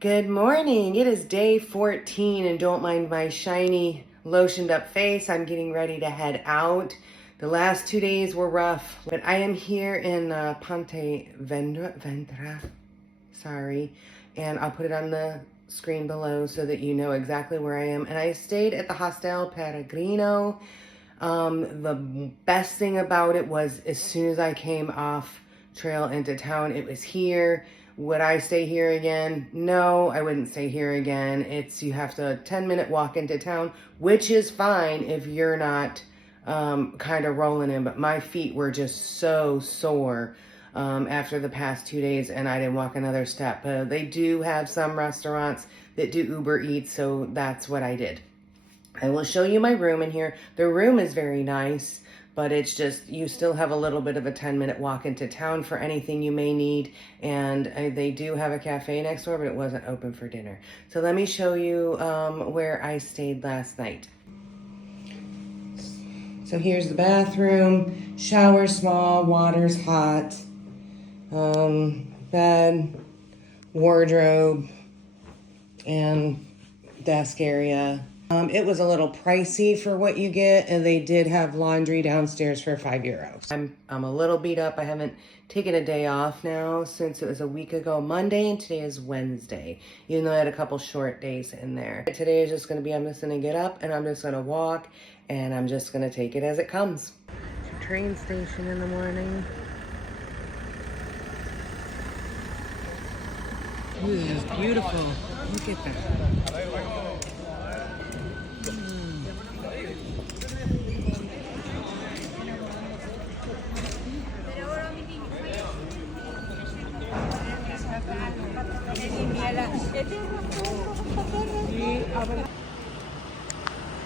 Good morning. It is day 14 and don't mind my shiny lotioned up face. I'm getting ready to head out. The last 2 days were rough, but I am here in Pontevedra, sorry, and I'll put it on the screen below so that you know exactly where I am. And I stayed at the Hostel Peregrino. The best thing about it was as soon as I came off trail into town, it was here. Would I stay here again? No, I wouldn't stay here again. You have to 10-minute walk into town, which is fine if you're not kind of rolling in, but my feet were just so sore after the past 2 days and I didn't walk another step. They do have some restaurants that do Uber Eats, so that's what I did. I will show you my room in here. The room is very nice, but it's just, you still have a little bit of a 10-minute walk into town for anything you may need. And they do have a cafe next door, but it wasn't open for dinner. So let me show you where I stayed last night. So here's the bathroom, shower small, water's hot, bed, wardrobe, and desk area. It was a little pricey for what you get, and they did have laundry downstairs for €5. I'm a little beat up. I haven't taken a day off now since it was a week ago Monday, and today is Wednesday, even though I had a couple short days in there. Today is just going to be, I'm just going to get up and I'm just going to walk, and I'm just going to take it as it comes. Train station in the morning. Ooh, this is beautiful. Look at that.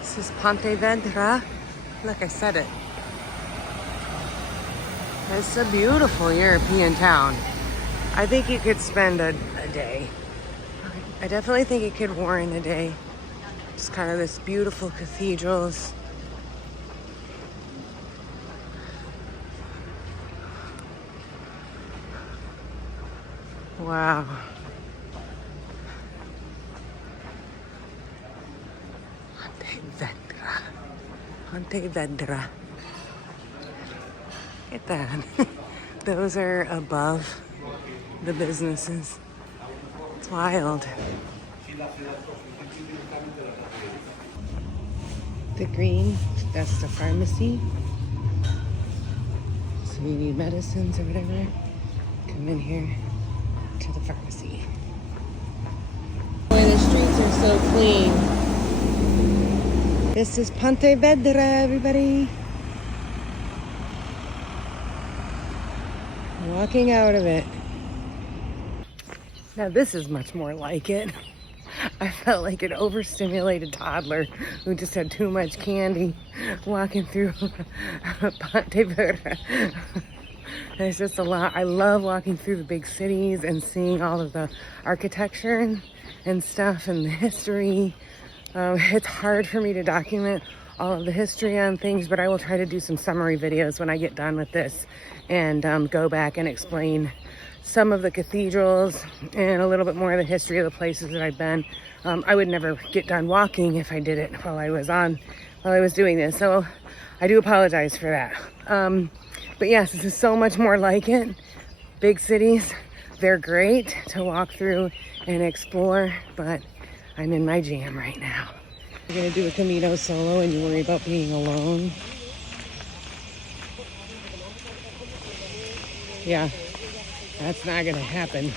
This is Pontevedra. Look, I said it. It's a beautiful European town. I think you could spend a day. I definitely think it could warrant a day. Just kind of this beautiful cathedrals. Wow. Pontevedra. Look at that. Those are above the businesses. It's wild. The green, that's the pharmacy. So you need medicines or whatever, come in here to the pharmacy. Boy, the streets are so clean. This is Pontevedra, everybody. Walking out of it. Now this is much more like it. I felt like an overstimulated toddler who just had too much candy walking through Pontevedra. There's just a lot. I love walking through the big cities and seeing all of the architecture and stuff and the history. It's hard for me to document all of the history on things, but I will try to do some summary videos when I get done with this and go back and explain some of the cathedrals and a little bit more of the history of the places that I've been. I would never get done walking if I did it while I was doing this. So I do apologize for that. But yes, this is so much more like it. Big cities, they're great to walk through and explore, but I'm in my jam right now. You're gonna do a Camino solo and you worry about being alone. Yeah, that's not gonna happen.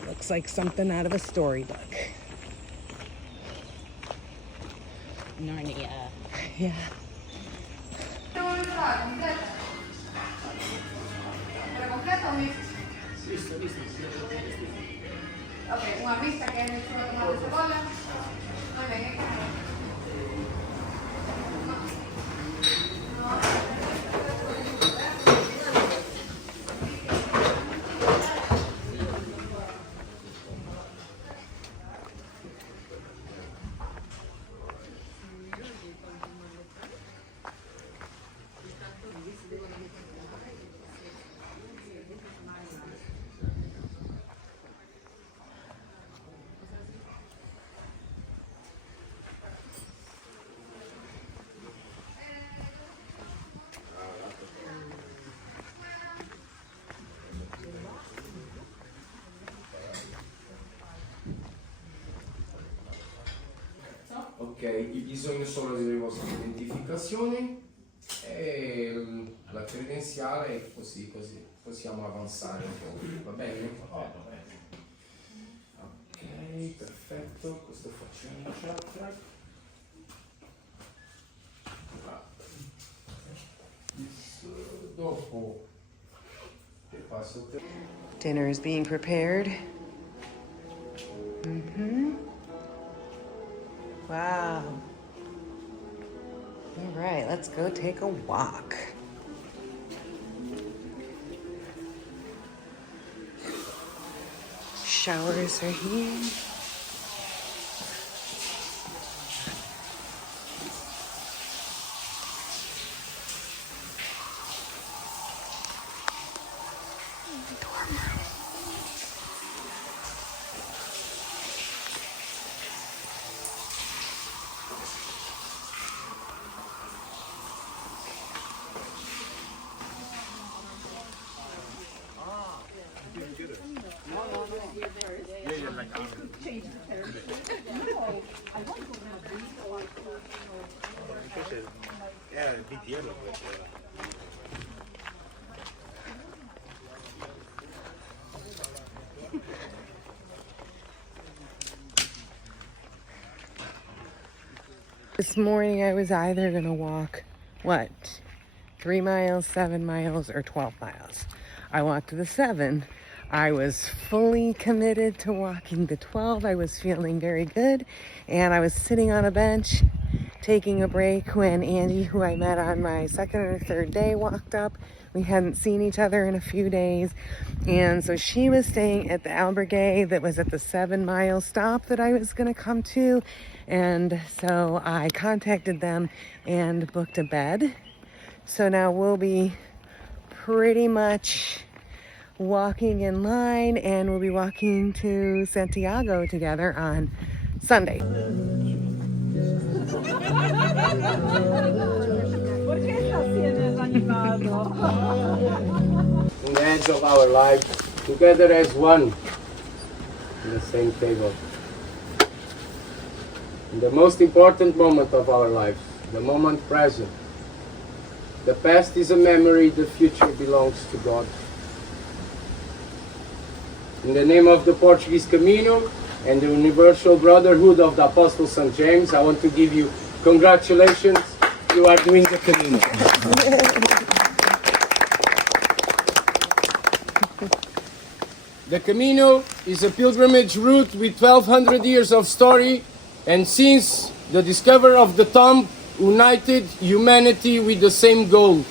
It looks like something out of a storybook. Narnia. Yeah. Okay, una pista que es el tomate de cebolla. Muy bien. Ok, bisogna solo delle vostre identificazioni e la credenziale, così possiamo avanzare un po', va bene? Ok, perfetto, questo facciamo Surfshark. Dopo ti passo te. Dinner is being prepared. Wow. All right, let's go take a walk. Showers are here. This morning I was either gonna walk, 3 miles, 7 miles, or 12 miles. I walked the 7. I was fully committed to walking the 12. I was feeling very good, and I was sitting on a bench taking a break when Angie, who I met on my second or third day, walked up. We hadn't seen each other in a few days, and so she was staying at the Albergue that was at the 7-mile stop that I was going to come to, and so I contacted them and booked a bed. So now we'll be pretty much walking in line, and we'll be walking to Santiago together on Sunday. In the edge of our life, together as one, in the same table. In the most important moment of our lives, the moment present. The past is a memory, the future belongs to God. In the name of the Portuguese Camino and the Universal Brotherhood of the Apostle St. James, I want to give you congratulations. You are doing the Camino. The Camino is a pilgrimage route with 1200 years of story, and since the discovery of the tomb, united humanity with the same goal.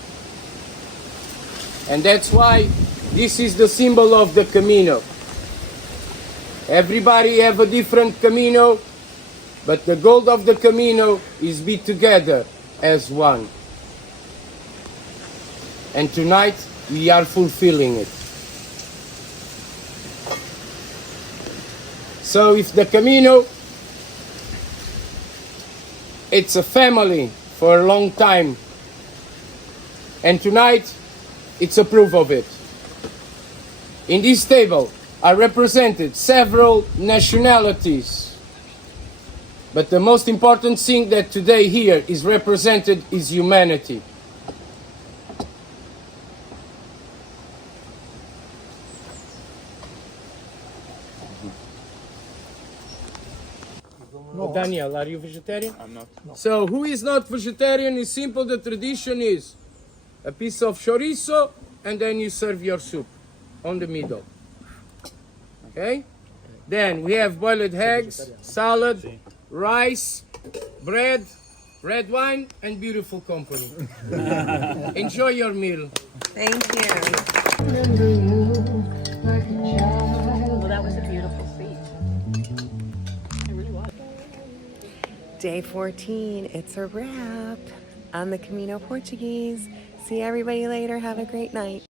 And that's why this is the symbol of the Camino. Everybody have a different Camino, but the goal of the Camino is be together as one. And tonight we are fulfilling it. So if the Camino, it's a family for a long time, and tonight it's a proof of it. In this table are represented several nationalities, but the most important thing that today here is represented is humanity. Daniel, are you vegetarian? I'm not. No. So who is not vegetarian? Is simple. The tradition is a piece of chorizo, and then you serve your soup on the middle. Okay? Then we have boiled eggs, salad, rice, bread, red wine, and beautiful company. Enjoy your meal. Thank you. Well, that was a beautiful speech. It really was. Day 14, it's a wrap on the Camino Portuguese. See everybody later. Have a great night.